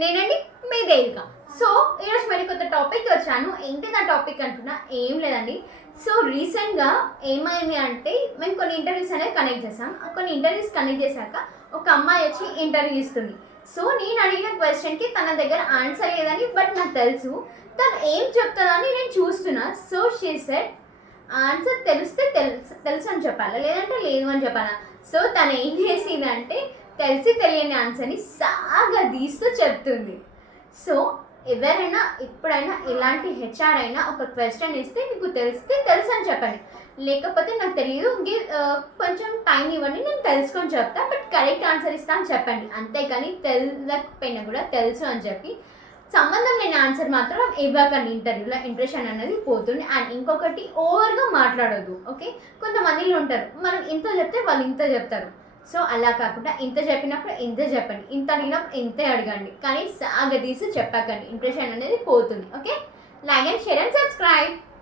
నేనండి మీ దేవిక. సో ఈరోజు మరి కొత్త టాపిక్ వచ్చాను. ఏంటి నా టాపిక్ అంటున్నా, ఏం లేదండి. సో రీసెంట్గా ఏమైంది అంటే, మేము కొన్ని ఇంటర్వ్యూస్ అనేది కనెక్ట్ చేసాం. కొన్ని ఇంటర్వ్యూస్ కనెక్ట్ చేశాక ఒక అమ్మాయి వచ్చి ఇంటర్వ్యూ ఇస్తుంది. సో నేను అడిగిన క్వశ్చన్కి తన దగ్గర ఆన్సర్ లేదని, బట్ నాకు తెలుసు తను ఏం చెప్తుందని నేను చూస్తున్నా. సో షీ సెడ్ ఆన్సర్ తెలిస్తే తెలుసు అని చెప్పాలా, లేదంటే లేదు అని చెప్పాలా. సో తను ఏం చేసిందంటే తెలిసి తెలియని ఆన్సర్ని సాగదీస్తూ చెప్తుంది. సో ఎవరైనా ఎప్పుడైనా ఇలాంటి హెచ్ఆర్ అయినా ఒక క్వశ్చన్ ఇస్తే నీకు తెలిస్తే తెలుసు అని చెప్పండి, లేకపోతే నాకు తెలియదు కొంచెం టైం ఇవ్వండి నేను తెలుసుకొని చెప్తా, బట్ కరెక్ట్ ఆన్సర్ ఇస్తా అని చెప్పండి. అంతేకాని తెలియకపోయినా కూడా తెలుసు అని చెప్పి సంబంధం లేని ఆన్సర్ మాత్రం ఇవ్వకండి. ఇంటర్వ్యూలో ఇంప్రెషన్ అనేది పోతుంది. అండ్ ఇంకొకటి, ఓవర్గా మాట్లాడొద్దు. ఓకే, కొంతమందిలో ఉంటారు మనం ఇంత చెప్తే వాళ్ళు ఇంత చెప్తారు. సో అలా కాకుండా ఇంత చెప్పినప్పుడు ఇంత చెప్పండి, ఇంత అడిగినప్పుడు ఇంతే అడగండి, కానీ సాగదీసి చెప్పకండి. ఇంప్రెషన్ అనేది పోతుంది. Okay, like and share and subscribe.